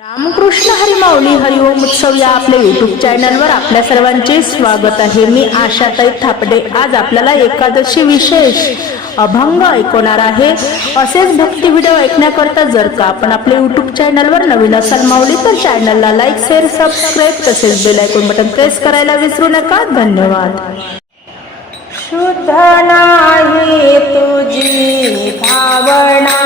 रामकृष्ण हरिमाऊली हरिओम उत्सव या आपल्या युट्यूब चॅनलवर आपल्या सर्वांचे स्वागत आहे. मी आशाताई थापडे. आज आपल्याला एकादशी विशेष अभंग ऐकवणार आहे. असेच भक्ती व्हिडिओ ऐकण्याकरता जर का आपण आपल्या युट्यूब चॅनलवर नवीन असाल माऊली तर चॅनलला लाईक शेअर सबस्क्राईब तसेच बेल आयकॉन बटन प्रेस करायला विसरू नका. धन्यवाद. शुद्ध नाही तुझी भावना.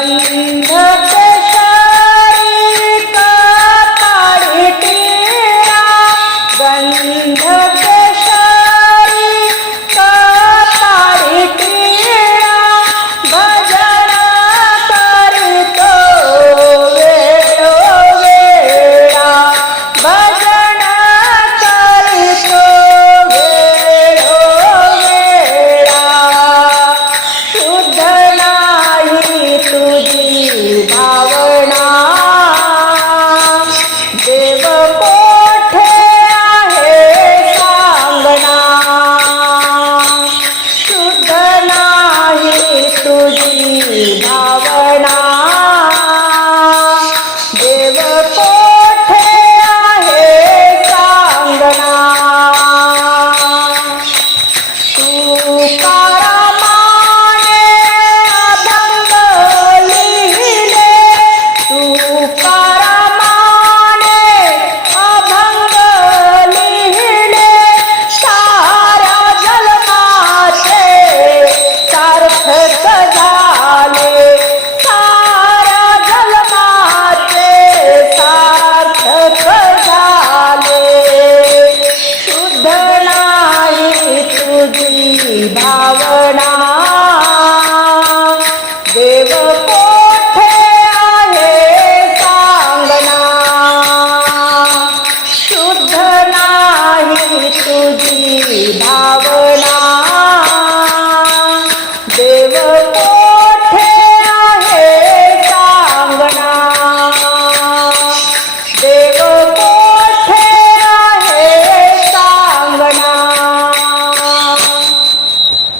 गन्धकशारिका पिता पा बन्धु तुझी